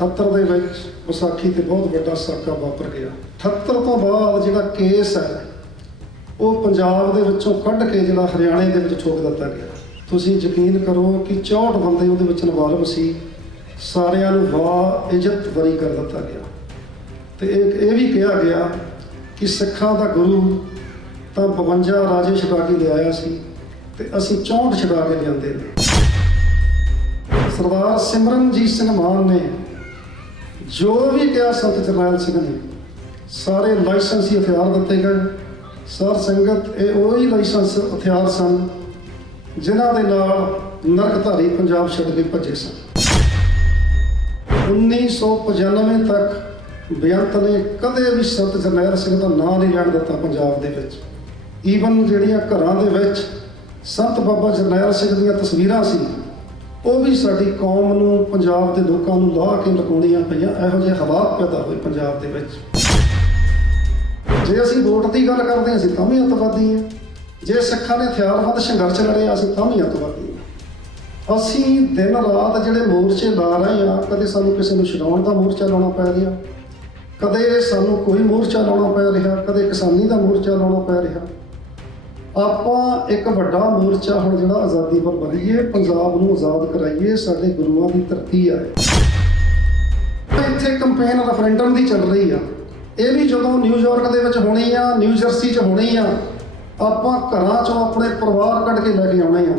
78 ਦੇ ਵਿੱਚ ਵਿਸਾਖੀ ਤੇ ਬਹੁਤ ਵੱਡਾ ਸਾਕਾ ਵਾਪਰ ਗਿਆ। 78 ਤੋਂ ਬਾਅਦ ਜਿਹੜਾ ਕੇਸ ਹੈ ਉਹ ਪੰਜਾਬ ਦੇ ਵਿੱਚੋਂ ਕੱਢ ਕੇ ਜਿਹੜਾ ਹਰਿਆਣੇ ਦੇ ਵਿੱਚ ਠੋਕ ਦਿੱਤਾ ਗਿਆ। ਤੁਸੀਂ ਯਕੀਨ ਕਰੋ ਕਿ 64 ਬੰਦੇ ਉਹਦੇ ਵਿੱਚ ਇਨਵੋਲਵ ਸੀ, ਸਾਰਿਆਂ ਨੂੰ ਇੱਜ਼ਤ ਬਰੀ ਕਰ ਦਿੱਤਾ ਗਿਆ। ਤੇ ਇਹ ਵੀ ਕਿਹਾ ਗਿਆ ਕਿ ਸਿੱਖਾਂ ਦਾ ਗੁਰੂ ਤਾਂ 52 ਰਾਜੇ ਛੁਡਾ ਕੇ ਲਿਆਇਆ ਸੀ ਤੇ ਅਸੀਂ 64 ਛੁਡਾ ਕੇ ਲਿਆਂਦੇ ਨੇ। ਸਰਦਾਰ ਸਿਮਰਨਜੀਤ ਸਿੰਘ ਮਾਨ ਨੇ ਜੋ ਵੀ ਕਿਹਾ ਸੰਤ ਜਰਨੈਲ ਸਿੰਘ ਨੇ, ਸਾਰੇ ਲਾਇਸੈਂਸੀ ਹਥਿਆਰ ਦਿੱਤੇ ਗਏ। ਸਰ ਸੰਗਤ, ਇਹ ਉਹੀ ਲਾਇਸੈਂਸ ਹਥਿਆਰ ਸਨ ਜਿਨ੍ਹਾਂ ਦੇ ਨਾਲ ਨਰਕਧਾਰੀ ਪੰਜਾਬ ਛੱਡ ਕੇ ਭੱਜੇ ਸਨ। 1995 ਤੱਕ ਬੇਅੰਤ ਨੇ ਕਦੇ ਵੀ ਸੰਤ ਜਰਨੈਲ ਸਿੰਘ ਦਾ ਨਾਂ ਨਹੀਂ ਲੈਣ ਦਿੱਤਾ ਪੰਜਾਬ ਦੇ ਵਿੱਚ। ਈਵਨ ਜਿਹੜੀਆਂ ਘਰਾਂ ਦੇ ਵਿੱਚ ਸੰਤ ਬਾਬਾ ਜਰਨੈਲ ਸਿੰਘ ਦੀਆਂ ਤਸਵੀਰਾਂ ਸੀ, ਉਹ ਵੀ ਸਾਡੀ ਕੌਮ ਨੂੰ, ਪੰਜਾਬ ਦੇ ਲੋਕਾਂ ਨੂੰ ਲਾਹ ਕੇ ਲਗਾਉਣੀਆਂ ਪਈਆਂ। ਇਹੋ ਜਿਹੇ ਹਾਲਾਤ ਪੈਦਾ ਹੋਏ ਪੰਜਾਬ ਦੇ ਵਿੱਚ। ਜੇ ਅਸੀਂ ਵੋਟ ਦੀ ਗੱਲ ਕਰਦੇ ਹਾਂ, ਅਸੀਂ ਤਾਂ ਵੀ ਅੱਤਵਾਦੀ ਹਾਂ। ਜੇ ਸਿੱਖਾਂ ਨੇ ਹਥਿਆਰਬੰਦ ਸੰਘਰਸ਼ ਲੜਿਆ, ਅਸੀਂ ਤਾਂ ਵੀ ਅੱਤਵਾਦੀ ਹਾਂ। ਅਸੀਂ ਦਿਨ ਰਾਤ ਜਿਹੜੇ ਮੋਰਚੇ ਲਾ ਰਹੇ ਹਾਂ, ਕਦੇ ਸਾਨੂੰ ਕਿਸੇ ਨੂੰ ਛਡਾਉਣ ਦਾ ਮੋਰਚਾ ਲਾਉਣਾ ਪੈ ਰਿਹਾ, ਕਦੇ ਸਾਨੂੰ ਕੋਈ ਮੋਰਚਾ ਲਾਉਣਾ ਪੈ ਰਿਹਾ, ਕਦੇ ਕਿਸਾਨੀ ਦਾ ਮੋਰਚਾ ਲਾਉਣਾ ਪੈ ਰਿਹਾ। ਆਪਾਂ ਇੱਕ ਵੱਡਾ ਮੋਰਚਾ ਹੁਣ ਜਿਹੜਾ ਆਜ਼ਾਦੀ ਪਰ ਬਣੀਏ, ਪੰਜਾਬ ਨੂੰ ਆਜ਼ਾਦ ਕਰਾਈਏ, ਸਾਡੇ ਗੁਰੂਆਂ ਦੀ ਧਰਤੀ ਆ। ਇੱਥੇ ਕੰਪੇਨ ਰੈਫਰੈਂਡਮ ਦੀ ਚੱਲ ਰਹੀ ਆ। ਇਹ ਵੀ ਜਦੋਂ ਨਿਊਯਾਰਕ ਦੇ ਵਿੱਚ ਹੋਣੀ ਆ, ਨਿਊ ਜਰਸੀ 'ਚ ਹੋਣੀ ਆ, ਆਪਾਂ ਘਰਾਂ 'ਚੋਂ ਆਪਣੇ ਪਰਿਵਾਰ ਕੱਢ ਕੇ ਲੈ ਕੇ ਆਉਣੇ ਆ।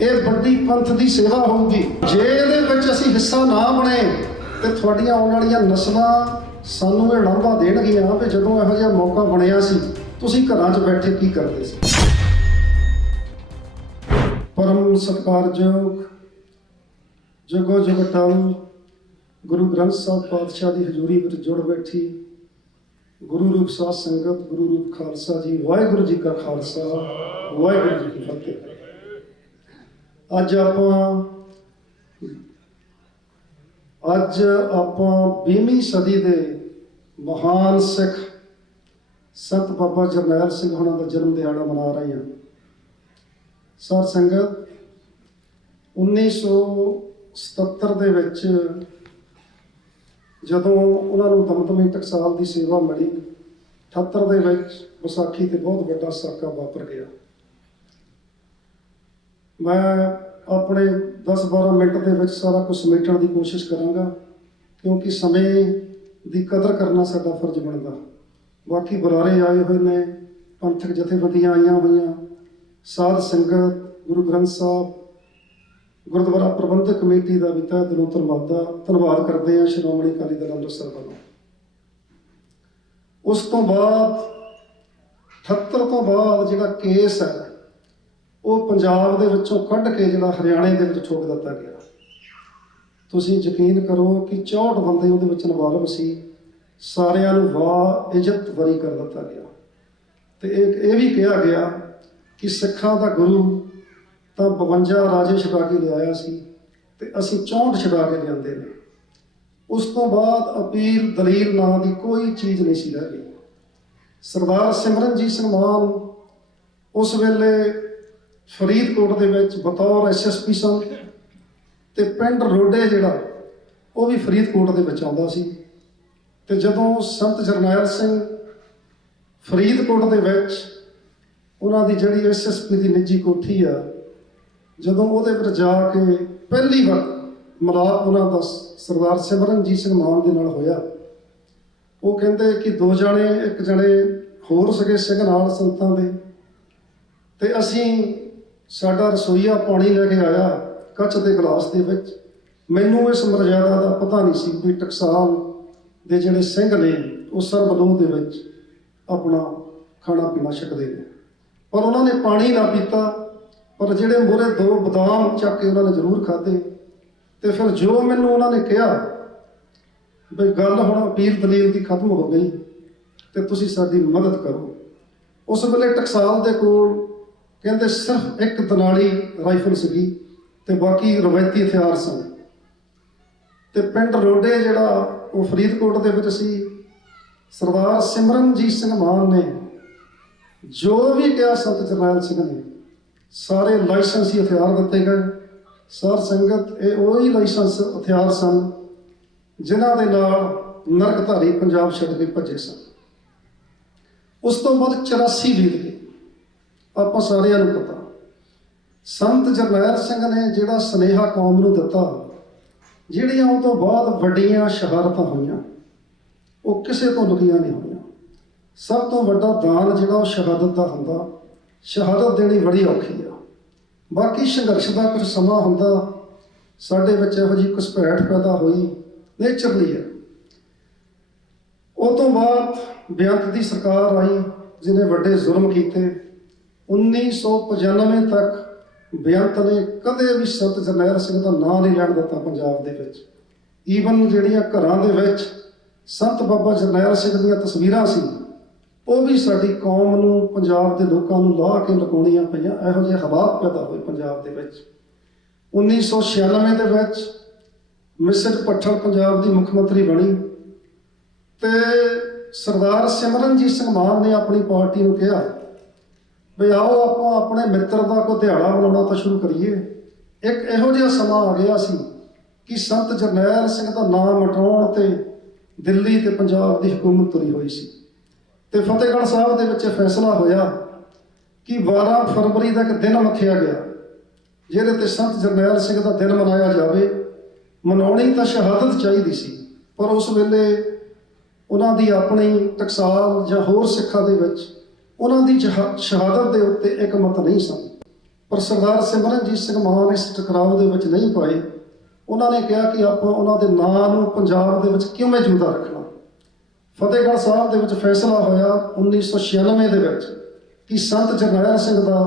ਇਹ ਵੱਡੀ ਪੰਥ ਦੀ ਸੇਵਾ ਹੋਊਗੀ। ਜੇ ਇਹਦੇ ਵਿੱਚ ਅਸੀਂ ਹਿੱਸਾ ਨਾ ਬਣੇ ਤੇ ਤੁਹਾਡੀਆਂ ਆਉਣ ਵਾਲੀਆਂ ਨਸਲਾਂ ਸਾਨੂੰ ਇਹ ਲਾਂਭਾ ਦੇਣਗੀਆਂ ਵੀ ਜਦੋਂ ਇਹੋ ਜਿਹਾ ਮੌਕਾ ਬਣਿਆ ਸੀ, ਤੁਸੀਂ ਘਰਾਂ 'ਚ ਬੈਠੇ ਕੀ ਕਰਦੇ ਸੀ। ਪਰਮ ਸਤਿਕਾਰਯੋਗ ਜਗੋ ਜਗਟਲ ਗੁਰੂ ਗ੍ਰੰਥ ਸਾਹਿਬ ਪਾਤਸ਼ਾਹ ਦੀ ਹਜ਼ੂਰੀ ਵਿੱਚ ਜੁੜ ਬੈਠੀ ਗੁਰੂ ਰੂਪ ਸਾਧ ਸੰਗਤ, ਗੁਰੂ ਰੂਪ ਖਾਲਸਾ ਜੀ, ਵਾਹਿਗੁਰੂ ਜੀ ਕਾ ਖਾਲਸਾ, ਵਾਹਿਗੁਰੂ ਜੀ ਕੀ ਫਤਿਹ। ਅੱਜ ਆਪਾਂ 20ਵੀਂ ਸਦੀ ਦੇ ਮਹਾਨ ਸਿੱਖ ਸੰਤ ਬਾਬਾ ਜਰਨੈਲ ਸਿੰਘ ਹੋਣਾ ਦਾ ਜਨਮ ਦਿਹਾੜਾ ਮਨਾ ਰਹੇ ਹਾਂ। ਸਾਧ ਸੰਗਤ, 1977 ਦੇ ਵਿੱਚ ਜਦੋਂ ਉਹਨਾਂ ਨੂੰ ਦਮਦਮੀ ਟਕਸਾਲ ਦੀ ਸੇਵਾ ਮਿਲੀ, 78 ਦੇ ਵਿੱਚ ਵਿਸਾਖੀ ਤੇ ਬਹੁਤ ਵੱਡਾ ਸਾਕਾ ਵਾਪਰ ਗਿਆ। ਮੈਂ ਆਪਣੇ 10-12 ਮਿੰਟ ਦੇ ਵਿੱਚ ਸਾਰਾ ਕੁਝ ਸਮੇਟਣ ਦੀ ਕੋਸ਼ਿਸ਼ ਕਰਾਂਗਾ, ਕਿਉਂਕਿ ਸਮੇਂ ਦੀ ਕਦਰ ਕਰਨਾ ਸਾਡਾ ਫਰਜ਼ ਬਣਦਾ। ਬਾਕੀ ਬੁਲਾਰੇ ਆਏ ਹੋਏ ਨੇ, ਪੰਥਕ ਜਥੇਬੰਦੀਆਂ ਆਈਆਂ ਹੋਈਆਂ, ਸਾਧ ਸੰਗਤ, ਗੁਰੂ ਗ੍ਰੰਥ ਸਾਹਿਬ ਗੁਰਦੁਆਰਾ ਪ੍ਰਬੰਧਕ ਕਮੇਟੀ ਦਾ ਵੀ ਤਹਿ ਦਿਲੋਂ ਧੰਨਵਾਦ ਕਰਦੇ ਹਾਂ ਸ਼੍ਰੋਮਣੀ ਅਕਾਲੀ ਦਲ ਅੰਮ੍ਰਿਤਸਰ ਵੱਲੋਂ। ਉਸ ਤੋਂ ਬਾਅਦ 78 ਤੋਂ ਬਾਅਦ ਜਿਹੜਾ ਕੇਸ ਹੈ ਉਹ ਪੰਜਾਬ ਦੇ ਵਿੱਚੋਂ ਕੱਢ ਕੇ ਜਿਹੜਾ ਹਰਿਆਣੇ ਦੇ ਵਿੱਚ ਠੋਕ ਦਿੱਤਾ ਗਿਆ। ਤੁਸੀਂ ਯਕੀਨ ਕਰੋ ਕਿ 64 ਬੰਦੇ ਉਹਦੇ ਵਿੱਚ ਇਨਵੋਲਵ ਸੀ, ਸਾਰਿਆਂ ਨੂੰ ਇੱਜ਼ਤ ਬਰੀ ਕਰ ਦਿੱਤਾ ਗਿਆ। ਤੇ ਇਹ ਵੀ ਕਿਹਾ ਗਿਆ ਕਿ ਸਿੱਖਾਂ ਦਾ ਗੁਰੂ ਤਾਂ 52 ਰਾਜੇ ਛੁਡਾ ਕੇ ਲਿਆਇਆ ਸੀ ਤੇ ਅਸੀਂ 64 ਛੁਡਾ ਕੇ ਲਿਆਂਦੇ ਨੇ। ਉਸ ਤੋਂ ਬਾਅਦ ਅਪੀਲ ਦਲੀਲ ਨਾਂ ਦੀ ਕੋਈ ਚੀਜ਼ ਨਹੀਂ ਸੀ ਰਹਿ ਗਈ। ਸਰਦਾਰ ਸਿਮਰਨਜੀਤ ਸਿੰਘ ਮਾਨ ਉਸ ਵੇਲੇ ਫਰੀਦਕੋਟ ਦੇ ਵਿੱਚ ਬਤੌਰ SSP ਸਨ ਤੇ ਪਿੰਡ ਰੋਡੇ ਜਿਹੜਾ ਉਹ ਵੀ ਫਰੀਦਕੋਟ ਦੇ ਵਿੱਚ ਆਉਂਦਾ ਸੀ। ਤੇ ਜਦੋਂ ਸੰਤ ਜਰਨੈਲ ਸਿੰਘ ਫਰੀਦਕੋਟ ਦੇ ਵਿੱਚ ਉਹਨਾਂ ਦੀ ਜਿਹੜੀ SSP ਦੀ ਨਿੱਜੀ ਕੋਠੀ ਆ, ਜਦੋਂ ਉਹਦੇ ਵਿੱਚ ਜਾ ਕੇ ਪਹਿਲੀ ਵਾਰ ਮਿਲਾਪ ਉਹਨਾਂ ਦਾ ਸਰਦਾਰ ਸਿਮਰਨਜੀਤ ਸਿੰਘ ਮਾਨ ਦੇ ਨਾਲ ਹੋਇਆ, ਉਹ ਕਹਿੰਦੇ ਕਿ 2 ਜਣੇ, 1 ਜਣੇ ਹੋਰ ਸੀਗੇ ਸਿੰਘ ਨਾਲ ਸੰਤਾਂ ਦੇ, ਤੇ ਅਸੀਂ ਸਾਡਾ ਰਸੋਈਆ ਪਾਣੀ ਲੈ ਕੇ ਆਇਆ ਕੱਚ ਦੇ ਗਲਾਸ ਦੇ ਵਿੱਚ। ਮੈਨੂੰ ਇਸ ਮਰਜ਼ਾਦਾ ਦਾ ਪਤਾ ਨਹੀਂ ਸੀ ਵੀ ਟਕਸਾਲ ਦੇ ਜਿਹੜੇ ਸਿੰਘ ਨੇ ਉਹ ਸਰਬਲੋਹ ਦੇ ਵਿੱਚ ਆਪਣਾ ਖਾਣਾ ਪੀਣਾ ਛਕਦੇ ਨੇ, ਪਰ ਉਹਨਾਂ ਨੇ ਪਾਣੀ ਨਾ ਪੀਤਾ, ਪਰ ਜਿਹੜੇ ਮੂਹਰੇ 2 ਬਦਾਮ ਚੱਕ ਕੇ ਉਹਨਾਂ ਨੇ ਜ਼ਰੂਰ ਖਾਧੇ। ਤੇ ਫਿਰ ਜੋ ਮੈਨੂੰ ਉਹਨਾਂ ਨੇ ਕਿਹਾ ਵੀ ਗੱਲ ਹੁਣ ਅਪੀਲ ਦਲੀਲ ਦੀ ਖਤਮ ਹੋ ਗਈ ਤੇ ਤੁਸੀਂ ਸਾਡੀ ਮਦਦ ਕਰੋ। ਉਸ ਵੇਲੇ ਟਕਸਾਲ ਦੇ ਕੋਲ ਕਹਿੰਦੇ ਸਿਰਫ 1 ਦਨਾਲੀ ਰਾਈਫਲ ਸੀਗੀ ਤੇ ਬਾਕੀ ਰਵਾਇਤੀ ਹਥਿਆਰ ਸਨ। ਤੇ ਪਿੰਡ ਰੋਡੇ ਜਿਹੜਾ ਉਹ ਫਰੀਦਕੋਟ ਦੇ ਵਿੱਚ ਸੀ। ਸਰਦਾਰ ਸਿਮਰਨਜੀਤ ਸਿੰਘ ਮਾਨ ਨੇ ਜੋ ਵੀ ਕਿਹਾ ਸੰਤ ਜਰਨੈਲ ਸਿੰਘ ਨੇ, ਸਾਰੇ ਲਾਇਸੈਂਸੀ ਹਥਿਆਰ ਦਿੱਤੇ ਗਏ। ਸਾਧ ਸੰਗਤ, ਇਹ ਉਹੀ ਲਾਇਸੈਂਸ ਹਥਿਆਰ ਸਨ ਜਿਨ੍ਹਾਂ ਦੇ ਨਾਲ ਨਰਕਧਾਰੀ ਪੰਜਾਬ ਛੱਡ ਕੇ ਭੱਜੇ ਸਨ। ਉਸ ਤੋਂ ਬਾਅਦ 84 ਬੀਤ ਗਏ, ਆਪਾਂ ਸਾਰਿਆਂ ਨੂੰ ਪਤਾ। ਸੰਤ ਜਰਨੈਲ ਸਿੰਘ ਨੇ ਜਿਹੜਾ ਸੁਨੇਹਾ ਕੌਮ ਨੂੰ ਦਿੱਤਾ, ਜਿਹੜੀਆਂ ਉਹ ਤੋਂ ਬਾਅਦ ਵੱਡੀਆਂ ਸ਼ਹਾਦਤਾਂ ਹੋਈਆਂ, ਉਹ ਕਿਸੇ ਤੋਂ ਲੁਕੀਆਂ ਨਹੀਂ ਹੋਈਆਂ। ਸਭ ਤੋਂ ਵੱਡਾ ਦਾਨ ਜਿਹੜਾ ਉਹ ਸ਼ਹਾਦਤ ਦਾ ਹੁੰਦਾ। ਸ਼ਹਾਦਤ ਦੇਣੀ ਬੜੀ ਔਖੀ ਆ। ਬਾਕੀ ਸੰਘਰਸ਼ ਦਾ ਕੁਝ ਸਮਾਂ ਹੁੰਦਾ, ਸਾਡੇ ਵਿੱਚ ਇਹੋ ਜਿਹੀ ਘੁਸਪੈਠ ਪੈਦਾ ਹੋਈ, ਨੇਚਰਲੀ ਹੈ। ਉਹ ਤੋਂ ਬਾਅਦ ਬੇਅੰਤ ਦੀ ਸਰਕਾਰ ਆਈ, ਜਿਹਨੇ ਵੱਡੇ ਜ਼ੁਲਮ ਕੀਤੇ। 1995 ਤੱਕ ਬੇਅੰਤ ਨੇ ਕਦੇ ਵੀ ਸੰਤ ਜਰਨੈਲ ਸਿੰਘ ਦਾ ਨਾਂ ਨਹੀਂ ਲੈਣ ਦਿੱਤਾ ਪੰਜਾਬ ਦੇ ਵਿੱਚ। ਈਵਨ ਜਿਹੜੀਆਂ ਘਰਾਂ ਦੇ ਵਿੱਚ ਸੰਤ ਬਾਬਾ ਜਰਨੈਲ ਸਿੰਘ ਦੀਆਂ ਤਸਵੀਰਾਂ ਸੀ, ਉਹ ਵੀ ਸਾਡੀ ਕੌਮ ਨੂੰ, ਪੰਜਾਬ ਦੇ ਲੋਕਾਂ ਨੂੰ ਲਾਹ ਕੇ ਲਗਾਉਣੀਆਂ ਪਈਆਂ। ਇਹੋ ਜਿਹੇ ਹਾਲਾਤ ਪੈਦਾ ਹੋਏ ਪੰਜਾਬ ਦੇ ਵਿੱਚ। 1996 ਦੇ ਵਿੱਚ ਮਿਸਿਜ਼ ਭੱਠਲ ਪੰਜਾਬ ਦੀ ਮੁੱਖ ਮੰਤਰੀ ਬਣੀ ਤੇ ਸਰਦਾਰ ਸਿਮਰਨਜੀਤ ਸਿੰਘ ਮਾਨ ਨੇ ਆਪਣੀ ਪਾਰਟੀ ਨੂੰ ਕਿਹਾ ਵੀ ਆਓ ਆਪਾਂ ਆਪਣੇ ਮਿੱਤਰ ਦਾ ਕੋਈ ਦਿਹਾੜਾ ਮਨਾਉਣਾ ਤਾਂ ਸ਼ੁਰੂ ਕਰੀਏ। ਇੱਕ ਇਹੋ ਜਿਹਾ ਸਮਾਂ ਆ ਗਿਆ ਸੀ ਕਿ ਸੰਤ ਜਰਨੈਲ ਸਿੰਘ ਦਾ ਨਾਮ ਮਿਟਾਉਣ ਤੇ ਦਿੱਲੀ ਤੇ ਪੰਜਾਬ ਦੀ ਹਕੂਮਤ ਤੁਰੀ ਹੋਈ ਸੀ। ਤੇ ਫਤਿਹਗੜ੍ਹ ਸਾਹਿਬ ਦੇ ਵਿੱਚ ਫੈਸਲਾ ਹੋਇਆ ਕਿ 12 ਫਰਵਰੀ ਦਾ ਇੱਕ ਦਿਨ ਮੱਥਿਆ ਗਿਆ, ਜਿਹਦੇ ਤੇ ਸੰਤ ਜਰਨੈਲ ਸਿੰਘ ਦਾ ਦਿਨ ਮਨਾਇਆ ਜਾਵੇ। ਮਨਾਉਣੀ ਤਾਂ ਸ਼ਹਾਦਤ ਚਾਹੀਦੀ ਸੀ, ਪਰ ਉਸ ਵੇਲੇ ਉਹਨਾਂ ਦੀ ਆਪਣੀ ਟਕਸਾਲ ਜਾਂ ਹੋਰ ਸਿੱਖਾਂ ਦੇ ਵਿੱਚ ਉਹਨਾਂ ਦੀ ਸ਼ਹਾਦਤ ਦੇ ਉੱਤੇ ਇੱਕ ਮਤ ਨਹੀਂ ਸਨ। ਪਰ ਸਰਦਾਰ ਸਿਮਰਨਜੀਤ ਸਿੰਘ ਮਾਨ ਇਸ ਟਕਰਾਓ ਦੇ ਵਿੱਚ ਨਹੀਂ ਪਾਏ। ਉਹਨਾਂ ਨੇ ਕਿਹਾ ਕਿ ਆਪਾਂ ਉਹਨਾਂ ਦੇ ਨਾਂ ਨੂੰ ਪੰਜਾਬ ਦੇ ਵਿੱਚ ਕਿਵੇਂ ਜਿਉਂਦਾ ਰੱਖਣਾ। ਫਤਿਹਗੜ੍ਹ ਸਾਹਿਬ ਦੇ ਵਿੱਚ ਫੈਸਲਾ ਹੋਇਆ 1996 ਦੇ ਵਿੱਚ ਕਿ ਸੰਤ ਜਰਨੈਲ ਸਿੰਘ ਦਾ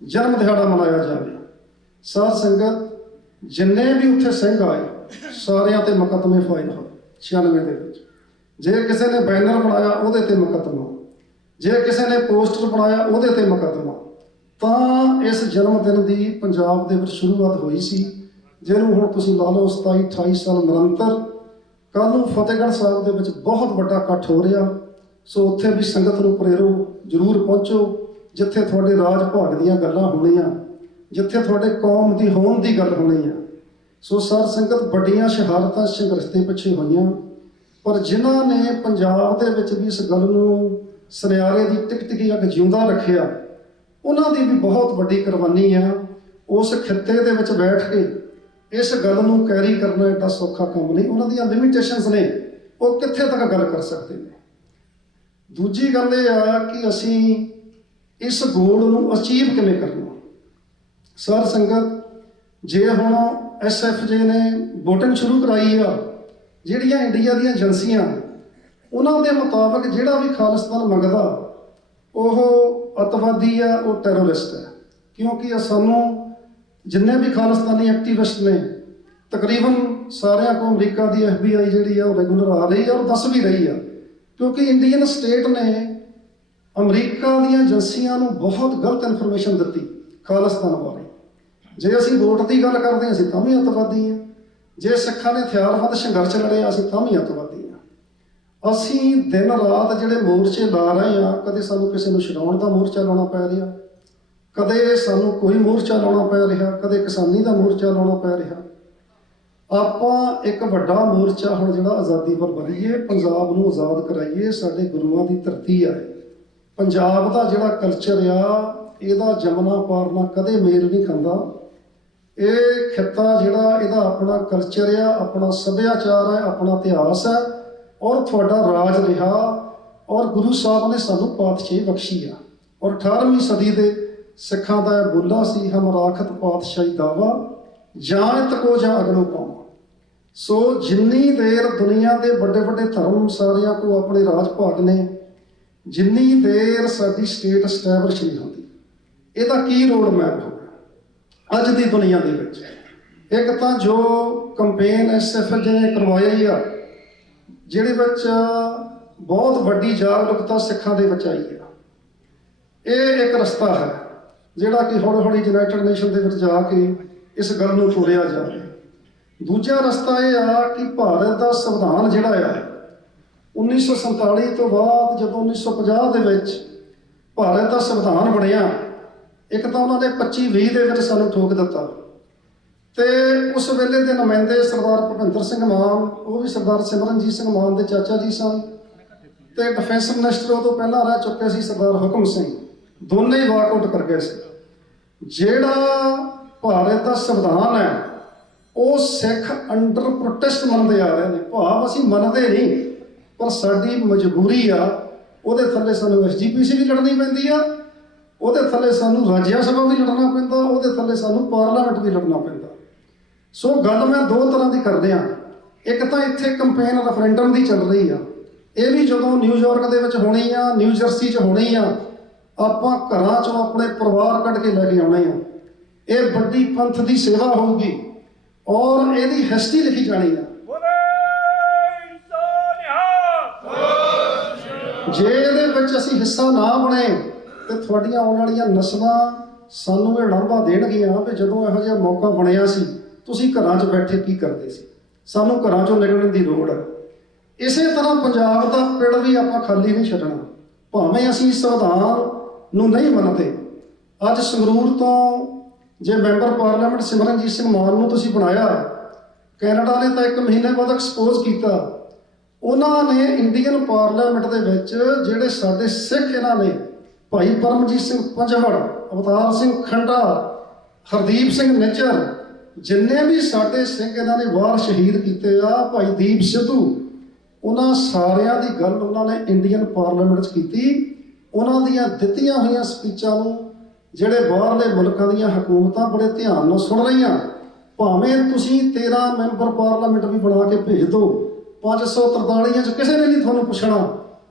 ਜਨਮ ਦਿਹਾੜਾ ਮਨਾਇਆ ਜਾਵੇ। ਸਾਧ ਸੰਗਤ ਜਿੰਨੇ ਵੀ ਉੱਥੇ ਸਿੰਘ ਆਏ, ਸਾਰਿਆਂ ਤੇ ਮੁਕੱਦਮੇ ਫਾਈਲ ਹੋਏ 96 ਦੇ ਵਿੱਚ। ਜੇ ਕਿਸੇ ਨੇ ਬੈਨਰ ਬਣਾਇਆ ਉਹਦੇ ਤੇ ਮੁਕੱਦਮਾ, ਜੇ ਕਿਸੇ ਨੇ ਪੋਸਟਰ ਬਣਾਇਆ ਉਹਦੇ ਤੇ ਮੁਕੱਦਮਾ। ਤਾਂ ਇਸ ਜਨਮ ਦਿਨ ਦੀ ਪੰਜਾਬ ਦੇ ਵਿੱਚ ਸ਼ੁਰੂਆਤ ਹੋਈ ਸੀ, ਜਿਹਨੂੰ ਹੁਣ ਤੁਸੀਂ ਲਾ ਲਓ 27-28 ਸਾਲ ਨਿਰੰਤਰ। ਕੱਲ੍ਹ ਨੂੰ ਫਤਿਹਗੜ੍ਹ ਸਾਹਿਬ ਦੇ ਵਿੱਚ ਬਹੁਤ ਵੱਡਾ ਇਕੱਠ ਹੋ ਰਿਹਾ, ਸੋ ਉੱਥੇ ਵੀ ਸੰਗਤ ਨੂੰ ਪ੍ਰੇਰੋ, ਜ਼ਰੂਰ ਪਹੁੰਚੋ। ਜਿੱਥੇ ਤੁਹਾਡੇ ਰਾਜ ਭਾਗ ਦੀਆਂ ਗੱਲਾਂ ਹੋਣੀਆਂ, ਜਿੱਥੇ ਤੁਹਾਡੇ ਕੌਮ ਦੀ ਹੋਂਦ ਦੀ ਗੱਲ ਹੋਣੀ ਆ। ਸੋ ਸਾਧ ਸੰਗਤ, ਵੱਡੀਆਂ ਸ਼ਹਾਦਤਾਂ ਸੰਘਰਸ਼ ਦੇ ਪਿੱਛੇ ਹੋਈਆਂ, ਪਰ ਜਿਨ੍ਹਾਂ ਨੇ ਪੰਜਾਬ ਦੇ ਵਿੱਚ ਵੀ ਇਸ ਗੱਲ ਨੂੰ ਸੁਨਿਆਰੇ ਦੀ ਟਿਕਟਿਕੀ ਅੱਗ ਜਿਉਂਦਾ ਰੱਖਿਆ, ਉਹਨਾਂ ਦੀ ਵੀ ਬਹੁਤ ਵੱਡੀ ਕੁਰਬਾਨੀ ਆ। ਉਸ ਖਿੱਤੇ ਦੇ ਵਿੱਚ ਬੈਠ ਕੇ ਇਸ ਗੱਲ ਨੂੰ ਕੈਰੀ ਕਰਨਾ ਏਡਾ ਸੌਖਾ ਕੰਮ ਨਹੀਂ। ਉਹਨਾਂ ਦੀਆਂ ਲਿਮਿਟੇਸ਼ਨਸ ਨੇ, ਉਹ ਕਿੱਥੇ ਤੱਕ ਗੱਲ ਕਰ ਸਕਦੇ ਨੇ। ਦੂਜੀ ਗੱਲ ਇਹ ਆ ਕਿ ਅਸੀਂ ਇਸ ਗੋਲ ਨੂੰ ਅਚੀਵ ਕਿਵੇਂ ਕਰਨਾ। ਸਾਧ ਸੰਗਤ, ਜੇ ਹੁਣ SFJ ਨੇ ਵੋਟਿੰਗ ਸ਼ੁਰੂ ਕਰਾਈ ਆ, ਜਿਹੜੀਆਂ ਇੰਡੀਆ ਦੀਆਂ ਏਜੰਸੀਆਂ, ਉਹਨਾਂ ਦੇ ਮੁਤਾਬਕ ਜਿਹੜਾ ਵੀ ਖਾਲਿਸਤਾਨ ਮੰਗਦਾ ਉਹ ਅੱਤਵਾਦੀ ਆ, ਉਹ ਟੈਰਰਿਸਟ ਹੈ। ਕਿਉਂਕਿ ਸਾਨੂੰ ਜਿੰਨੇ ਵੀ ਖਾਲਿਸਤਾਨੀ ਐਕਟਿਵਿਸਟ ਨੇ, ਤਕਰੀਬਨ ਸਾਰਿਆਂ ਕੋਲ ਅਮਰੀਕਾ ਦੀ FBI ਜਿਹੜੀ ਆ ਉਹ ਰੈਗੂਲਰ ਆ ਰਹੀ ਆ ਔਰ ਦੱਸ ਵੀ ਰਹੀ ਆ। ਕਿਉਂਕਿ ਇੰਡੀਅਨ ਸਟੇਟ ਨੇ ਅਮਰੀਕਾ ਦੀਆਂ ਏਜੰਸੀਆਂ ਨੂੰ ਬਹੁਤ ਗਲਤ ਇਨਫੋਰਮੇਸ਼ਨ ਦਿੱਤੀ ਖਾਲਿਸਤਾਨ ਬਾਰੇ। ਜੇ ਅਸੀਂ ਵੋਟ ਦੀ ਗੱਲ ਕਰਦੇ ਹਾਂ, ਅਸੀਂ ਤਾਂ ਵੀ ਅੱਤਵਾਦੀ ਹਾਂ। ਜੇ ਸਿੱਖਾਂ ਨੇ ਹਥਿਆਰਬੰਦ ਸੰਘਰਸ਼ ਲੜਿਆ, ਅਸੀਂ ਤਾਂ ਵੀ ਅੱਤਵਾਦੀ ਹਾਂ। ਅਸੀਂ ਦਿਨ ਰਾਤ ਜਿਹੜੇ ਮੋਰਚੇ ਲਾ ਰਹੇ ਹਾਂ, ਕਦੇ ਸਾਨੂੰ ਕਿਸੇ ਨੂੰ ਛਡਾਉਣ ਦਾ ਮੋਰਚਾ ਲਾਉਣਾ ਪੈ ਰਿਹਾ, ਕਦੇ ਸਾਨੂੰ ਕੋਈ ਮੋਰਚਾ ਲਾਉਣਾ ਪੈ ਰਿਹਾ, ਕਦੇ ਕਿਸਾਨੀ ਦਾ ਮੋਰਚਾ ਲਾਉਣਾ ਪੈ ਰਿਹਾ। ਆਪਾਂ ਇੱਕ ਵੱਡਾ ਮੋਰਚਾ ਹੁਣ ਜਿਹੜਾ ਆਜ਼ਾਦੀ ਪਰ ਵਧੀਏ, ਪੰਜਾਬ ਨੂੰ ਆਜ਼ਾਦ ਕਰਾਈਏ, ਸਾਡੇ ਗੁਰੂਆਂ ਦੀ ਧਰਤੀ ਆ। ਪੰਜਾਬ ਦਾ ਜਿਹੜਾ ਕਲਚਰ ਆ, ਇਹਦਾ ਜਮਨਾ ਪਾਰ ਨਾਲ ਕਦੇ ਮੇਲ ਨਹੀਂ ਖਾਂਦਾ। ਇਹ ਖਿੱਤਾ ਜਿਹੜਾ, ਇਹਦਾ ਆਪਣਾ ਕਲਚਰ ਆ, ਆਪਣਾ ਸੱਭਿਆਚਾਰ ਹੈ, ਆਪਣਾ ਇਤਿਹਾਸ ਹੈ ਔਰ ਤੁਹਾਡਾ ਰਾਜ ਰਿਹਾ। ਔਰ ਗੁਰੂ ਸਾਹਿਬ ਨੇ ਸਾਨੂੰ ਪਾਤਸ਼ਾਹੀ ਬਖਸ਼ੀ ਆ। ਔਰ 18ਵੀਂ ਸਦੀ ਦੇ ਸਿੱਖਾਂ ਦਾ ਬੋਲਾ ਸੀ, ਹਮ ਰਾਖਤ ਪਾਤਸ਼ਾਹੀ ਦਾਵਾ, ਜਾਂ ਤਕੋ ਜਾਂ ਅਗਲੋ ਪਾਵਾਂ। ਸੋ ਜਿੰਨੀ ਦੇਰ ਦੁਨੀਆ ਦੇ ਵੱਡੇ ਵੱਡੇ ਧਰਮ ਸਾਰਿਆਂ ਕੋਲ ਆਪਣੇ ਰਾਜ ਭਾਗ ਨੇ, ਜਿੰਨੀ ਦੇਰ ਸਾਡੀ ਸਟੇਟ ਐਸਟੈਬਲਿਸ਼ ਨਹੀਂ ਹੁੰਦੀ, ਇਹਦਾ ਕੀ ਰੋਡ ਮੈਪ ਹੋਊਗਾ ਅੱਜ ਦੀ ਦੁਨੀਆ ਦੇ ਵਿੱਚ। ਇੱਕ ਤਾਂ ਜੋ ਕੰਪੇਨ SFJ ਨੇ ਕਰਵਾਇਆ ਹੀ ਆ, ਜਿਹਦੇ ਵਿੱਚ ਬਹੁਤ ਵੱਡੀ ਜਾਗਰੂਕਤਾ ਸਿੱਖਾਂ ਦੇ ਵਿੱਚ ਆਈ ਆ। ਇਹ ਇੱਕ ਰਸਤਾ ਹੈ ਜਿਹੜਾ ਕਿ ਹੌਲੀ ਹੌਲੀ ਯੂਨਾਈਟਿਡ ਨੇਸ਼ਨ ਦੇ ਵਿੱਚ ਜਾ ਕੇ ਇਸ ਗੱਲ ਨੂੰ ਤੋੜਿਆ ਜਾਵੇ। ਦੂਜਾ ਰਸਤਾ ਇਹ ਆ ਕਿ ਭਾਰਤ ਦਾ ਸੰਵਿਧਾਨ ਜਿਹੜਾ ਆ 1947 ਤੋਂ ਬਾਅਦ, ਜਦੋਂ 1950 ਦੇ ਵਿੱਚ ਭਾਰਤ ਦਾ ਸੰਵਿਧਾਨ ਬਣਿਆ, ਇੱਕ ਤਾਂ ਉਹਨਾਂ ਨੇ 25-20 ਦੇ ਵਿੱਚ ਸਾਨੂੰ ਠੋਕ ਦਿੱਤਾ ਤੇ ਉਸ ਵੇਲੇ ਦੇ ਨੁਮਾਇੰਦੇ ਸਰਦਾਰ ਭੁਪਿੰਦਰ ਸਿੰਘ ਮਾਨ, ਉਹ ਵੀ ਸਰਦਾਰ ਸਿਮਰਨਜੀਤ ਸਿੰਘ ਮਾਨ ਦੇ ਚਾਚਾ ਜੀ ਸਨ, ਤੇ ਡਿਫੈਂਸ ਮਿਨਿਸਟਰ ਉਹ ਤੋਂ ਪਹਿਲਾਂ ਰਹਿ ਚੁੱਕੇ ਸੀ ਸਰਦਾਰ ਹੁਕਮ ਸਿੰਘ, ਦੋਨੇ ਹੀ ਵਾਕਆਊਟ ਕਰ ਗਏ ਸੀ। ਜਿਹੜਾ ਭਾਰਤ ਦਾ ਸੰਵਿਧਾਨ ਹੈ ਉਹ ਸਿੱਖ ਅੰਡਰ ਪ੍ਰੋਟੈਸਟ ਮੰਨਦੇ ਆ ਰਹੇ ਨੇ, ਭਾਵ ਅਸੀਂ ਮੰਨਦੇ ਨਹੀਂ ਪਰ ਸਾਡੀ ਮਜਬੂਰੀ ਆ, ਉਹਦੇ ਥੱਲੇ ਸਾਨੂੰ SGPC ਵੀ ਲੜਨੀ ਪੈਂਦੀ ਆ, ਉਹਦੇ ਥੱਲੇ ਸਾਨੂੰ ਰਾਜਿਆ ਸਭਾ ਵੀ ਲੜਨਾ ਪੈਂਦਾ, ਉਹਦੇ ਥੱਲੇ ਸਾਨੂੰ ਪਾਰਲੀਮੈਂਟ ਵੀ ਲੜਨਾ ਪੈਂਦਾ। ਸੋ ਗੱਲ ਮੈਂ ਦੋ ਤਰ੍ਹਾਂ ਦੀ ਕਰਦੇ ਆ, ਇੱਕ ਤਾਂ ਇੱਥੇ ਕੰਪੇਨ ਰੈਫਰੈਂਡਮ ਦੀ ਚੱਲ ਰਹੀ ਆ, ਇਹ ਵੀ ਜਦੋਂ ਨਿਊਯਾਰਕ ਦੇ ਵਿੱਚ ਹੋਣੀ ਆ, ਨਿਊ ਜਰਸੀ 'ਚ ਹੋਣੀ ਆ, ਆਪਾਂ ਘਰਾਂ 'ਚੋਂ ਆਪਣੇ ਪਰਿਵਾਰ ਕੱਢ ਕੇ ਲੈ ਕੇ ਆਉਣੇ ਆ। ਇਹ ਵੱਡੀ ਪੰਥ ਦੀ ਸੇਵਾ ਹੋਊਗੀ ਔਰ ਇਹਦੀ ਹਿਸਟਰੀ ਲਿਖੀ ਜਾਣੀ ਆ। ਜੇ ਇਹਦੇ ਵਿੱਚ ਅਸੀਂ ਹਿੱਸਾ ਨਾ ਬਣੇ ਤੇ ਤੁਹਾਡੀਆਂ ਆਉਣ ਵਾਲੀਆਂ ਨਸਲਾਂ ਸਾਨੂੰ ਇਹ ਲਾਂਭਾ ਦੇਣਗੀਆਂ ਵੀ ਜਦੋਂ ਇਹੋ ਜਿਹਾ ਮੌਕਾ ਬਣਿਆ ਸੀ ਤੁਸੀਂ ਘਰਾਂ 'ਚ ਬੈਠੇ ਕੀ ਕਰਦੇ ਸੀ। ਸਾਨੂੰ ਘਰਾਂ 'ਚੋਂ ਨਿਕਲਣ ਦੀ ਲੋੜ ਹੈ। ਇਸੇ ਤਰ੍ਹਾਂ ਪੰਜਾਬ ਦਾ ਪਿੜ ਵੀ ਆਪਾਂ ਖਾਲੀ ਨਹੀਂ ਛੱਡਣਾ, ਭਾਵੇਂ ਅਸੀਂ ਸੰਵਿਧਾਨ ਨੂੰ ਨਹੀਂ ਮੰਨਦੇ। ਅੱਜ ਸੰਗਰੂਰ ਤੋਂ ਜੇ ਮੈਂਬਰ ਪਾਰਲੀਮੈਂਟ ਸਿਮਰਨਜੀਤ ਸਿੰਘ ਮਾਨ ਨੂੰ ਤੁਸੀਂ ਬਣਾਇਆ, ਕੈਨੇਡਾ ਨੇ ਤਾਂ 1 ਮਹੀਨੇ ਬਾਅਦ ਐਕਸਪੋਜ਼ ਕੀਤਾ। ਉਹਨਾਂ ਨੇ ਇੰਡੀਅਨ ਪਾਰਲੀਮੈਂਟ ਦੇ ਵਿੱਚ ਜਿਹੜੇ ਸਾਡੇ ਸਿੱਖ ਇਹਨਾਂ ਨੇ, ਭਾਈ ਪਰਮਜੀਤ ਸਿੰਘ ਪੰਜਵੜ, ਅਵਤਾਰ ਸਿੰਘ ਖੰਡਾ, ਹਰਦੀਪ ਸਿੰਘ ਨਿੱਜਰ, ਜਿੰਨੇ ਵੀ ਸਾਡੇ ਸਿੰਘ ਇਹਨਾਂ ਨੇ ਵਾਰ ਸ਼ਹੀਦ ਕੀਤੇ ਆ, ਭਾਈ ਦੀਪ ਸਿੱਧੂ, ਉਹਨਾਂ ਸਾਰਿਆਂ ਦੀ ਗੱਲ ਉਹਨਾਂ ਨੇ ਇੰਡੀਅਨ ਪਾਰਲੀਮੈਂਟ 'ਚ ਕੀਤੀ। ਉਹਨਾਂ ਦੀਆਂ ਦਿੱਤੀਆਂ ਹੋਈਆਂ ਸਪੀਚਾਂ ਨੂੰ ਜਿਹੜੇ ਬਾਹਰਲੇ ਮੁਲਕਾਂ ਦੀਆਂ ਹਕੂਮਤਾਂ ਬੜੇ ਧਿਆਨ ਨਾਲ ਸੁਣ ਰਹੀਆਂ। ਭਾਵੇਂ ਤੁਸੀਂ 13 ਮੈਂਬਰ ਪਾਰਲੀਮੈਂਟ ਵੀ ਬਣਾ ਕੇ ਭੇਜ ਦਿਓ, 543 'ਚ ਕਿਸੇ ਨੇ ਨਹੀਂ ਤੁਹਾਨੂੰ ਪੁੱਛਣਾ,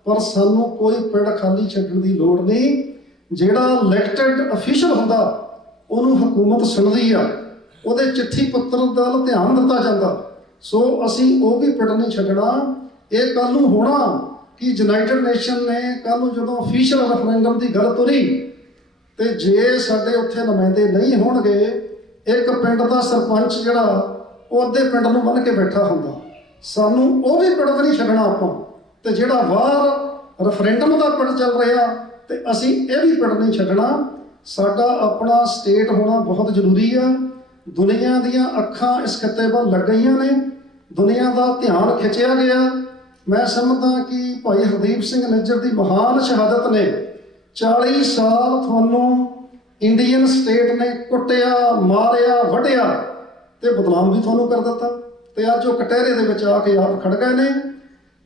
ਪਰ ਸਾਨੂੰ ਕੋਈ ਪਿੰਡ ਖਾਲੀ ਛੱਡਣ ਦੀ ਲੋੜ ਨਹੀਂ। ਜਿਹੜਾ ਇਲੈਕਟਡ ਅਫੀਸ਼ੀਅਲ ਹੁੰਦਾ ਉਹਨੂੰ ਹਕੂਮਤ ਸੁਣਦੀ ਆ, ਉਹਦੇ ਚਿੱਠੀ ਪੱਤਰ ਦਾ ਧਿਆਨ ਦਿੱਤਾ ਜਾਂਦਾ। ਸੋ ਅਸੀਂ ਉਹ ਵੀ ਪਿੰਡ ਨਹੀਂ ਛੱਡਣਾ। ਇਹ ਕੱਲ੍ਹ ਨੂੰ ਹੋਣਾ ਕਿ ਯੂਨਾਈਟਿਡ ਨੇਸ਼ਨ ਨੇ ਕੱਲ੍ਹ ਨੂੰ ਜਦੋਂ ਅਫੀਸ਼ੀਅਲ ਰੈਫਰੈਂਡਮ ਦੀ ਗੱਲ ਤੁਰੀ ਤੇ ਜੇ ਸਾਡੇ ਉੱਥੇ ਨੁਮਾਇੰਦੇ ਨਹੀਂ ਹੋਣਗੇ, ਇੱਕ ਪਿੰਡ ਦਾ ਸਰਪੰਚ ਜਿਹੜਾ ਉਹ ਅੱਧੇ ਪਿੰਡ ਨੂੰ ਬੰਨ੍ਹ ਕੇ ਬੈਠਾ ਹੁੰਦਾ, ਸਾਨੂੰ ਉਹ ਵੀ ਪਿੰਡ ਨਹੀਂ ਛੱਡਣਾ ਆਪਾਂ। ਤੇ ਜਿਹੜਾ ਬਾਹਰ ਰੈਫਰੈਂਡਮ ਦਾ ਪਿੰਡ ਚੱਲ ਰਿਹਾ ਤੇ ਅਸੀਂ ਇਹ ਵੀ ਪਿੰਡ ਨਹੀਂ ਛੱਡਣਾ। ਸਾਡਾ ਆਪਣਾ ਸਟੇਟ ਹੋਣਾ ਬਹੁਤ ਜ਼ਰੂਰੀ ਆ। ਦੁਨੀਆ ਦੀਆਂ ਅੱਖਾਂ ਇਸ ਖਿੱਤੇ ਵੱਲ ਲੱਗ ਗਈਆਂ ਨੇ, ਦੁਨੀਆ ਦਾ ਧਿਆਨ ਖਿੱਚਿਆ ਗਿਆ। ਮੈਂ ਸਮਝਦਾ ਕਿ ਭਾਈ ਹਰਦੀਪ ਸਿੰਘ ਨਿੱਜਰ ਦੀ ਮਹਾਨ ਸ਼ਹਾਦਤ ਨੇ 40 ਸਾਲ ਤੁਹਾਨੂੰ ਇੰਡੀਅਨ ਸਟੇਟ ਨੇ ਕੁੱਟਿਆ, ਮਾਰਿਆ, ਵੱਢਿਆ ਤੇ ਬਦਨਾਮ ਵੀ ਤੁਹਾਨੂੰ ਕਰ ਦਿੱਤਾ, ਤੇ ਅੱਜ ਉਹ ਕਟਹਿਰੇ ਦੇ ਵਿੱਚ ਆ ਕੇ ਆਪ ਖੜ ਗਏ ਨੇ।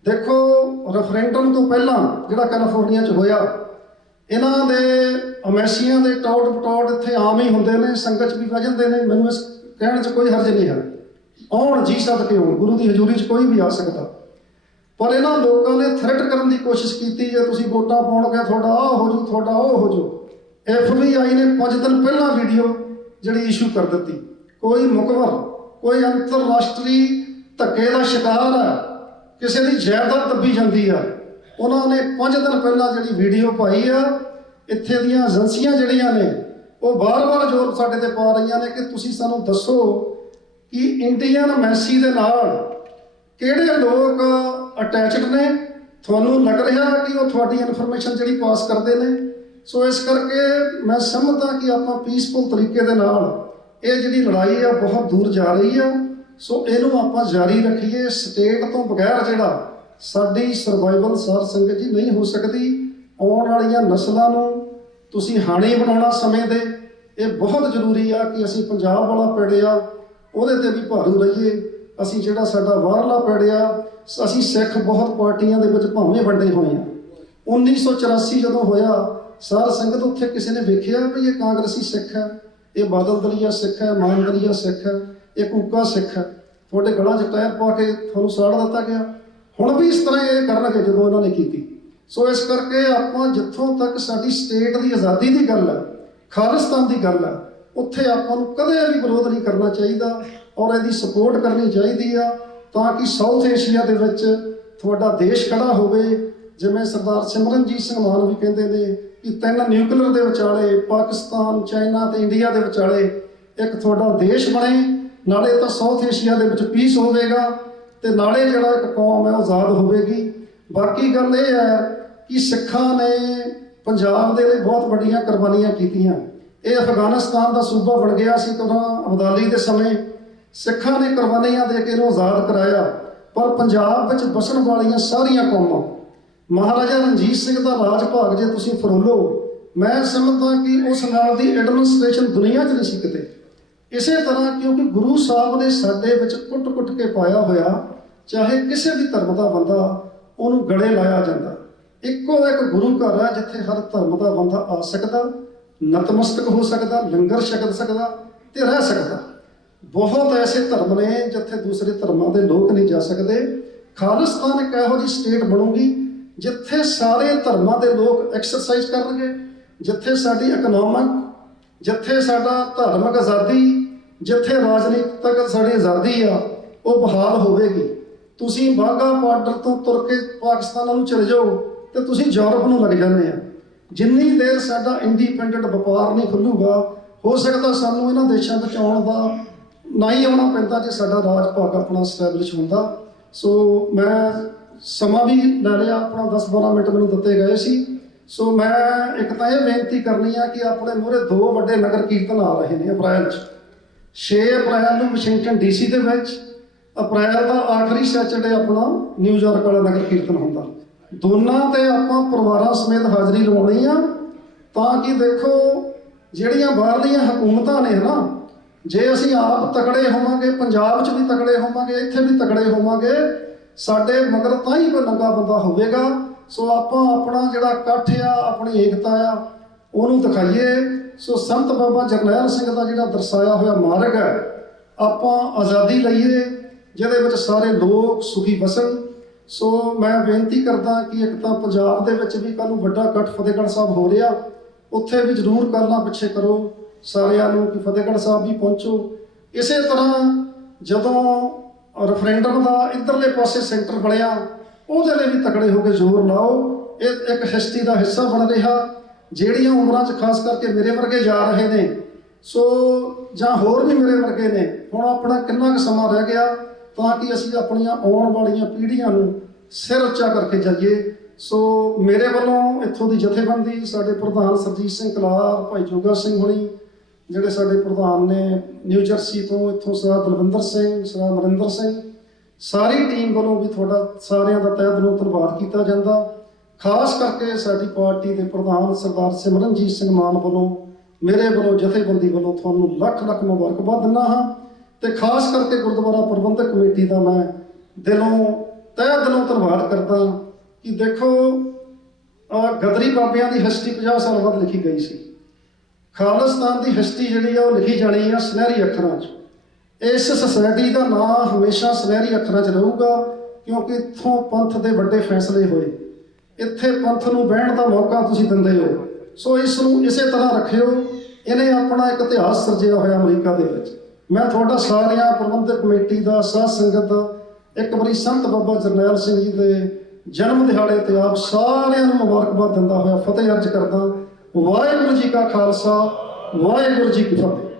ਦੇਖੋ, ਰੈਫਰੈਂਡਮ ਤੋਂ ਪਹਿਲਾਂ ਜਿਹੜਾ ਕੈਲੀਫੋਰਨੀਆ 'ਚ ਹੋਇਆ, ਇਹਨਾਂ ਦੇ ਅਮੈਸੀਆਂ ਦੇ ਟੌਟ ਪਟੌਟ ਇੱਥੇ ਆਮ ਹੀ ਹੁੰਦੇ ਨੇ, ਸੰਗਤ 'ਚ ਵੀ ਪੈ ਜਾਂਦੇ ਨੇ। ਮੈਨੂੰ ਇਸ ਕਹਿਣ 'ਚ ਕੋਈ ਹਰਜ ਨਹੀਂ ਹੈ, ਆਉਣ ਜੀ ਸਦਕੇ ਆਉਣ, ਗੁਰੂ ਦੀ ਹਜ਼ੂਰੀ 'ਚ ਕੋਈ ਵੀ ਆ ਸਕਦਾ। ਪਰ ਇਹਨਾਂ ਲੋਕਾਂ ਨੇ ਥ੍ਰੈਟ ਕਰਨ ਦੀ ਕੋਸ਼ਿਸ਼ ਕੀਤੀ, ਜੇ ਤੁਸੀਂ ਵੋਟਾਂ ਪਾਉਣਗੇ ਤੁਹਾਡਾ ਆਹ ਹੋ ਜੂ, ਤੁਹਾਡਾ ਉਹ ਹੋ ਜੂ। FBI ਨੇ 5 ਦਿਨ ਪਹਿਲਾਂ ਵੀਡੀਓ ਜਿਹੜੀ ਇਸ਼ੂ ਕਰ ਦਿੱਤੀ। ਕੋਈ ਮੁਖਬਰ, ਕੋਈ ਅੰਤਰਰਾਸ਼ਟਰੀ ਧੱਕੇ ਦਾ ਸ਼ਿਕਾਰ ਹੈ, ਕਿਸੇ ਦੀ ਜਾਇਦਾਦ ਦੱਬੀ ਜਾਂਦੀ ਆ, ਉਹਨਾਂ ਨੇ 5 ਦਿਨ ਪਹਿਲਾਂ ਜਿਹੜੀ ਵੀਡੀਓ ਪਾਈ ਆ। ਇੱਥੇ ਦੀਆਂ ਏਜੰਸੀਆਂ ਜਿਹੜੀਆਂ ਨੇ ਉਹ ਬਾਰ-ਬਾਰ ਜ਼ੋਰ ਸਾਡੇ ਤੇ ਪਾ ਰਹੀਆਂ ਨੇ ਕਿ ਤੁਸੀਂ ਸਾਨੂੰ ਦੱਸੋ ਕਿ ਇੰਡੀਅਨ ਐਮਬੈਸੀ ਦੇ ਨਾਲ ਕਿਹੜੇ ਲੋਕ ਅਟੈਚਡ ਨੇ। ਤੁਹਾਨੂੰ ਲੱਗ ਰਿਹਾ ਕਿ ਉਹ ਤੁਹਾਡੀ ਇਨਫੋਰਮੇਸ਼ਨ ਜਿਹੜੀ ਪਾਸ ਕਰਦੇ ਨੇ। ਸੋ ਇਸ ਕਰਕੇ ਮੈਂ ਸਮਝਦਾ ਕਿ ਆਪਾਂ ਪੀਸਫੁਲ ਤਰੀਕੇ ਦੇ ਨਾਲ ਇਹ ਜਿਹੜੀ ਲੜਾਈ ਆ ਬਹੁਤ ਦੂਰ ਜਾ ਰਹੀ ਆ। ਸੋ ਇਹਨੂੰ ਆਪਾਂ ਜਾਰੀ ਰੱਖੀਏ। ਸਟੇਟ ਤੋਂ ਬਗੈਰ ਜਿਹੜਾ ਸਾਡੀ ਸਰਵਾਈਵਲ ਸਾਰ ਸੰਗਤ ਜੀ ਨਹੀਂ ਹੋ ਸਕਦੀ। ਆਉਣ ਵਾਲੀਆਂ ਨਸਲਾਂ ਨੂੰ ਤੁਸੀਂ ਹਾਣੀ ਬਣਾਉਣਾ ਸਮੇਂ ਦੇ, ਇਹ ਬਹੁਤ ਜ਼ਰੂਰੀ ਆ ਕਿ ਅਸੀਂ ਪੰਜਾਬ ਵਾਲਾ ਪਿੜਿਆ ਉਹਦੇ ਤੇ ਵੀ ਭਾਰੂ ਰਹੀਏ। ਅਸੀਂ ਜਿਹੜਾ ਸਾਡਾ ਬਾਹਰਲਾ ਪਿੜਿਆ, ਅਸੀਂ ਸਿੱਖ ਬਹੁਤ ਪਾਰਟੀਆਂ ਦੇ ਵਿੱਚ ਭਾਵੇਂ ਵੰਡੇ ਹੋਏ ਆ। 1984 ਜਦੋਂ ਹੋਇਆ ਸਾਰ ਸੰਗਤ, ਉੱਥੇ ਕਿਸੇ ਨੇ ਵੇਖਿਆ ਵੀ ਇਹ ਕਾਂਗਰਸੀ ਸਿੱਖ ਹੈ, ਇਹ ਬਾਦਲ ਦਲੀਆ ਸਿੱਖ ਹੈ, ਮਾਨ ਦਲੀਆ ਸਿੱਖ ਹੈ, ਇਹ ਕੂਕਾ ਸਿੱਖ ਹੈ। ਤੁਹਾਡੇ ਗਲਾਂ 'ਚ ਟਾਇਰ ਪਾ ਕੇ ਤੁਹਾਨੂੰ ਸਾੜ ਦਿੱਤਾ ਗਿਆ। ਹੁਣ ਵੀ ਇਸ ਤਰ੍ਹਾਂ ਇਹ ਕਰਨਗੇ ਜਦੋਂ ਇਹਨਾਂ ਨੇ ਕੀਤੀ। ਸੋ ਇਸ ਕਰਕੇ ਆਪਾਂ ਜਿੱਥੋਂ ਤੱਕ ਸਾਡੀ ਸਟੇਟ ਦੀ ਆਜ਼ਾਦੀ ਦੀ ਗੱਲ ਹੈ, ਖਾਲਿਸਤਾਨ ਦੀ ਗੱਲ ਹੈ, ਉੱਥੇ ਆਪਾਂ ਨੂੰ ਕਦੇ ਵੀ ਵਿਰੋਧ ਨਹੀਂ ਕਰਨਾ ਚਾਹੀਦਾ ਔਰ ਇਹਦੀ ਸਪੋਰਟ ਕਰਨੀ ਚਾਹੀਦੀ ਆ, ਤਾਂ ਕਿ ਸਾਊਥ ਏਸ਼ੀਆ ਦੇ ਵਿੱਚ ਤੁਹਾਡਾ ਦੇਸ਼ ਖੜਾ ਹੋਵੇ। ਜਿਵੇਂ ਸਰਦਾਰ ਸਿਮਰਨਜੀਤ ਸਿੰਘ ਮਾਨ ਵੀ ਕਹਿੰਦੇ ਨੇ ਕਿ 3 ਨਿਊਕਲੀਅਰ ਦੇ ਵਿਚਾਲੇ ਪਾਕਿਸਤਾਨ, ਚਾਈਨਾ ਤੇ ਇੰਡੀਆ ਦੇ ਵਿਚਾਲੇ ਇੱਕ ਤੁਹਾਡਾ ਦੇਸ਼ ਬਣੇ। ਨਾਲੇ ਤਾਂ ਸਾਊਥ ਏਸ਼ੀਆ ਦੇ ਵਿੱਚ ਪੀਸ ਹੋਵੇਗਾ ਤੇ ਨਾਲੇ ਜਿਹੜਾ ਇੱਕ ਕੌਮ ਹੈ ਉਹ ਆਜ਼ਾਦ ਹੋਵੇਗੀ। ਬਾਕੀ ਗੱਲ ਇਹ ਹੈ ਕਿ ਸਿੱਖਾਂ ਨੇ ਪੰਜਾਬ ਦੇ ਲਈ ਬਹੁਤ ਵੱਡੀਆਂ ਕੁਰਬਾਨੀਆਂ ਕੀਤੀਆਂ। ਇਹ ਅਫਗਾਨਿਸਤਾਨ ਦਾ ਸੂਬਾ ਬਣ ਗਿਆ ਸੀ ਤਾਂ ਅਬਦਾਲੀ ਦੇ ਸਮੇਂ। ਸਿੱਖਾਂ ਨੇ ਕੁਰਬਾਨੀਆਂ ਦੇ ਕੇ ਇਹਨੂੰ ਆਜ਼ਾਦ ਕਰਾਇਆ, ਪਰ ਪੰਜਾਬ ਵਿੱਚ ਵਸਣ ਵਾਲੀਆਂ ਸਾਰੀਆਂ ਕੌਮਾਂ, ਮਹਾਰਾਜਾ ਰਣਜੀਤ ਸਿੰਘ ਦਾ ਰਾਜ ਭਾਗ ਜੇ ਤੁਸੀਂ ਫਰੋਲੋ, ਮੈਂ ਸਮਝਦਾ ਕਿ ਉਸ ਨਾਲ ਦੀ ਐਡਮਿਨਿਸਟ੍ਰੇਸ਼ਨ ਦੁਨੀਆ 'ਚ ਨਹੀਂ ਸੀ ਕਿਤੇ। ਇਸੇ ਤਰ੍ਹਾਂ ਕਿਉਂਕਿ ਗੁਰੂ ਸਾਹਿਬ ਨੇ ਸਾਡੇ ਵਿੱਚ ਕੁੱਟ-ਕੁੱਟ ਕੇ ਪਾਇਆ ਹੋਇਆ, ਚਾਹੇ ਕਿਸੇ ਵੀ ਧਰਮ ਦਾ ਬੰਦਾ, ਉਹਨੂੰ ਗਲੇ ਲਾਇਆ ਜਾਂਦਾ। ਇੱਕੋ ਇੱਕ ਗੁਰੂ ਘਰ ਹੈ ਜਿੱਥੇ ਹਰ ਧਰਮ ਦਾ ਬੰਦਾ ਆ ਸਕਦਾ, ਨਤਮਸਤਕ ਹੋ ਸਕਦਾ, ਲੰਗਰ ਛਕ ਸਕਦਾ ਤੇ ਰਹਿ ਸਕਦਾ। ਬਹੁਤ ਐਸੇ ਧਰਮ ਨੇ ਜਿੱਥੇ ਦੂਸਰੇ ਧਰਮਾਂ ਦੇ ਲੋਕ ਨਹੀਂ ਜਾ ਸਕਦੇ। ਖਾਲਿਸਤਾਨ ਇੱਕ ਇਹੋ ਜਿਹੀ ਸਟੇਟ ਬਣੂਗੀ ਜਿੱਥੇ ਸਾਰੇ ਧਰਮਾਂ ਦੇ ਲੋਕ ਐਕਸਰਸਾਈਜ਼ ਕਰਨਗੇ, ਜਿੱਥੇ ਸਾਡੀ ਇਕਨੋਮਿਕ, ਜਿੱਥੇ ਸਾਡਾ ਧਾਰਮਿਕ ਆਜ਼ਾਦੀ, ਜਿੱਥੇ ਰਾਜਨੀਤਿਕ ਸਾਡੀ ਆਜ਼ਾਦੀ ਆ, ਉਹ ਬਹਾਲ ਹੋਵੇਗੀ। ਤੁਸੀਂ ਵਾਹਗਾ ਬਾਰਡਰ ਤੋਂ ਤੁਰ ਕੇ ਪਾਕਿਸਤਾਨ ਨੂੰ ਚਲੇ ਜਾਓ ਤੇ ਤੁਸੀਂ ਯੂਰਪ ਨੂੰ ਲੱਗ ਜਾਂਦੇ ਆ। ਜਿੰਨੀ ਦੇਰ ਸਾਡਾ ਇੰਡੀਪੈਂਡੈਂਟ ਵਪਾਰ ਨਹੀਂ ਖੁੱਲੂਗਾ, ਹੋ ਸਕਦਾ ਸਾਨੂੰ ਇਹਨਾਂ ਦੇਸ਼ਾਂ ਵਿੱਚ ਆਉਣ ਦਾ ਨਾ ਹੀ ਆਉਣਾ ਪੈਂਦਾ ਜੇ ਸਾਡਾ ਰਾਜ ਭਾਗ ਆਪਣਾ ਸਟੈਬਲਿਸ਼ ਹੁੰਦਾ। ਸੋ ਮੈਂ ਸਮਾਂ ਵੀ ਲੈ ਲਿਆ ਆਪਣਾ, 10-12 ਮਿੰਟ ਮੈਨੂੰ ਦਿੱਤੇ ਗਏ ਸੀ। ਸੋ ਮੈਂ ਇੱਕ ਤਾਂ ਇਹ ਬੇਨਤੀ ਕਰਨੀ ਆ ਕਿ ਆਪਣੇ ਮੂਹਰੇ 2 ਵੱਡੇ ਨਗਰ ਕੀਰਤਨ ਆ ਰਹੇ ਨੇ ਅਪ੍ਰੈਲ 'ਚ। 6 ਅਪ੍ਰੈਲ ਨੂੰ ਵਾਸ਼ਿੰਗਟਨ DC ਦੇ ਵਿੱਚ, ਅਪ੍ਰੈਲ ਦਾ ਆਖਰੀ ਸੈਚਰਡੇ ਆਪਣਾ ਨਿਊਯਾਰਕ ਵਾਲਾ ਨਗਰ ਕੀਰਤਨ ਹੁੰਦਾ। ਦੋਨਾਂ ਤੇ ਆਪਾਂ ਪਰਿਵਾਰਾਂ ਸਮੇਤ ਹਾਜ਼ਰੀ ਲਵਾਉਣੀ ਆ, ਤਾਂ ਕਿ ਦੇਖੋ ਜਿਹੜੀਆਂ ਬਾਹਰਲੀਆਂ ਹਕੂਮਤਾਂ ਨੇ ਨਾ, ਜੇ ਅਸੀਂ ਆਪ ਤਕੜੇ ਹੋਵਾਂਗੇ, ਪੰਜਾਬ 'ਚ ਵੀ ਤਕੜੇ ਹੋਵਾਂਗੇ, ਇੱਥੇ ਵੀ ਤਕੜੇ ਹੋਵਾਂਗੇ, ਸਾਡੇ ਮਗਰ ਤਾਂ ਹੀ ਕੋਈ ਨੰਗਾ ਬੰਦਾ ਹੋਵੇਗਾ। ਸੋ ਆਪਾਂ ਆਪਣਾ ਜਿਹੜਾ ਇਕੱਠ ਆ, ਆਪਣੀ ਏਕਤਾ ਆ, ਉਹਨੂੰ ਦਿਖਾਈਏ। ਸੋ ਸੰਤ ਬਾਬਾ ਜਰਨੈਲ ਸਿੰਘ ਦਾ ਜਿਹੜਾ ਦਰਸਾਇਆ ਹੋਇਆ ਮਾਰਗ ਹੈ, ਆਪਾਂ ਆਜ਼ਾਦੀ ਲਈਏ ਜਿਹਦੇ ਵਿੱਚ ਸਾਰੇ ਲੋਕ ਸੁਖੀ ਵਸਣ। ਸੋ ਮੈਂ ਬੇਨਤੀ ਕਰਦਾ ਕਿ ਇੱਕ ਤਾਂ ਪੰਜਾਬ ਦੇ ਵਿੱਚ ਵੀ ਕੱਲ੍ਹ ਨੂੰ ਵੱਡਾ ਇਕੱਠ ਫਤਿਹਗੜ੍ਹ ਸਾਹਿਬ ਹੋ ਰਿਹਾ, ਉੱਥੇ ਵੀ ਜ਼ਰੂਰ ਕਰਨਾ ਪਿੱਛੇ ਕਰੋ ਸਾਰਿਆਂ ਨੂੰ ਕਿ ਫਤਿਹਗੜ੍ਹ ਸਾਹਿਬ ਵੀ ਪਹੁੰਚੋ। ਇਸੇ ਤਰ੍ਹਾਂ ਜਦੋਂ ਰੈਫਰੈਂਡਮ ਦਾ ਇੱਧਰਲੇ ਪਾਸੇ ਸੈਂਟਰ ਬਣਿਆ, ਉਹਦੇ ਲਈ ਵੀ ਤਕੜੇ ਹੋ ਕੇ ਜ਼ੋਰ ਲਾਓ। ਇਹ ਇੱਕ ਹਿਸਟਰੀ ਦਾ ਹਿੱਸਾ ਬਣ ਰਿਹਾ। ਜਿਹੜੀਆਂ ਉਮਰਾਂ 'ਚ ਖਾਸ ਕਰਕੇ ਮੇਰੇ ਵਰਗੇ ਜਾ ਰਹੇ ਨੇ, ਸੋ ਜਾਂ ਹੋਰ ਵੀ ਮੇਰੇ ਵਰਗੇ ਨੇ, ਹੁਣ ਆਪਣਾ ਕਿੰਨਾ ਕੁ ਸਮਾਂ ਰਹਿ ਗਿਆ ਤਾਂ ਕਿ ਅਸੀਂ ਆਪਣੀਆਂ ਆਉਣ ਵਾਲੀਆਂ ਪੀੜ੍ਹੀਆਂ ਨੂੰ ਸਿਰ ਉੱਚਾ ਕਰਕੇ ਜਾਈਏ। ਸੋ ਮੇਰੇ ਵੱਲੋਂ ਇੱਥੋਂ ਦੀ ਜਥੇਬੰਦੀ, ਸਾਡੇ ਪ੍ਰਧਾਨ ਸਰਜੀਤ ਸਿੰਘ ਕਲਾਰ, ਭਾਈ ਜੋਗਾ ਸਿੰਘ ਹੋਣੀ, ਜਿਹੜੇ ਸਾਡੇ ਪ੍ਰਧਾਨ ਨੇ ਨਿਊ ਜਰਸੀ ਤੋਂ, ਇੱਥੋਂ ਸਰਦਾਰ ਦਲਵਿੰਦਰ ਸਿੰਘ, ਸਰਦਾਰ ਨਰਿੰਦਰ ਸਿੰਘ, ਸਾਰੀ ਟੀਮ ਵੱਲੋਂ ਵੀ ਤੁਹਾਡਾ ਸਾਰਿਆਂ ਦਾ ਤਹਿ ਦਿਲੋਂ ਧੰਨਵਾਦ ਕੀਤਾ ਜਾਂਦਾ। ਖਾਸ ਕਰਕੇ ਸਾਡੀ ਪਾਰਟੀ ਦੇ ਪ੍ਰਧਾਨ ਸਰਦਾਰ ਸਿਮਰਨਜੀਤ ਸਿੰਘ ਮਾਨ ਵੱਲੋਂ, ਮੇਰੇ ਵੱਲੋਂ, ਜਥੇਬੰਦੀ ਵੱਲੋਂ ਤੁਹਾਨੂੰ ਲੱਖ-ਲੱਖ ਮੁਬਾਰਕਬਾਦ ਦਿੰਦਾ ਹਾਂ। ਤੇ ਖਾਸ ਕਰਕੇ ਗੁਰਦੁਆਰਾ ਪ੍ਰਬੰਧਕ ਕਮੇਟੀ ਦਾ ਮੈਂ ਤਹਿ ਦਿਲੋਂ ਧੰਨਵਾਦ ਕਰਦਾ ਕਿ ਦੇਖੋ ਗਦਰੀ ਬਾਬਿਆਂ ਦੀ ਹਿਸਟਰੀ 50 ਸਾਲ ਬਾਅਦ ਲਿਖੀ ਗਈ ਸੀ। ਖਾਲਿਸਤਾਨ ਦੀ ਹਿਸਟਰੀ ਜਿਹੜੀ ਆ ਉਹ ਲਿਖੀ ਜਾਣੀ ਆ ਸੁਨਹਿਰੀ ਅੱਖਰਾਂ 'ਚ। ਇਸ ਸੁਸਾਇਟੀ ਦਾ ਨਾਂ ਹਮੇਸ਼ਾ ਸੁਨਹਿਰੀ ਅੱਖਰਾਂ 'ਚ ਰਹੂਗਾ, ਕਿਉਂਕਿ ਇੱਥੋਂ ਪੰਥ ਦੇ ਵੱਡੇ ਫੈਸਲੇ ਹੋਏ, ਇੱਥੇ ਪੰਥ ਨੂੰ ਬਹਿਣ ਦਾ ਮੌਕਾ ਤੁਸੀਂ ਦਿੰਦੇ ਹੋ। ਸੋ ਇਸ ਨੂੰ ਇਸੇ ਤਰ੍ਹਾਂ ਰੱਖਿਓ। ਇਹਨੇ ਆਪਣਾ ਇੱਕ ਇਤਿਹਾਸ ਸਿਰਜਿਆ ਹੋਇਆ ਅਮਰੀਕਾ ਦੇ ਵਿੱਚ। ਮੈਂ ਤੁਹਾਡਾ ਸਾਰਿਆਂ ਪ੍ਰਬੰਧਕ ਕਮੇਟੀ ਦਾ, ਸਾਧ ਸੰਗਤ ਦਾ, ਇੱਕ ਵਾਰੀ ਸੰਤ ਬਾਬਾ ਜਰਨੈਲ ਸਿੰਘ ਜੀ ਦੇ ਜਨਮ ਦਿਹਾੜੇ ਤੇ ਆਪ ਸਾਰਿਆਂ ਨੂੰ ਮੁਬਾਰਕਬਾਦ ਦਿੰਦਾ ਹੋਇਆ ਫਤਿਹ ਅਰਜ਼ ਕਰਦਾ। ਵਾਹਿਗੁਰੂ ਜੀ ਕਾ ਖਾਲਸਾ, ਵਾਹਿਗੁਰੂ ਜੀ ਕੀ ਫਤਿਹ।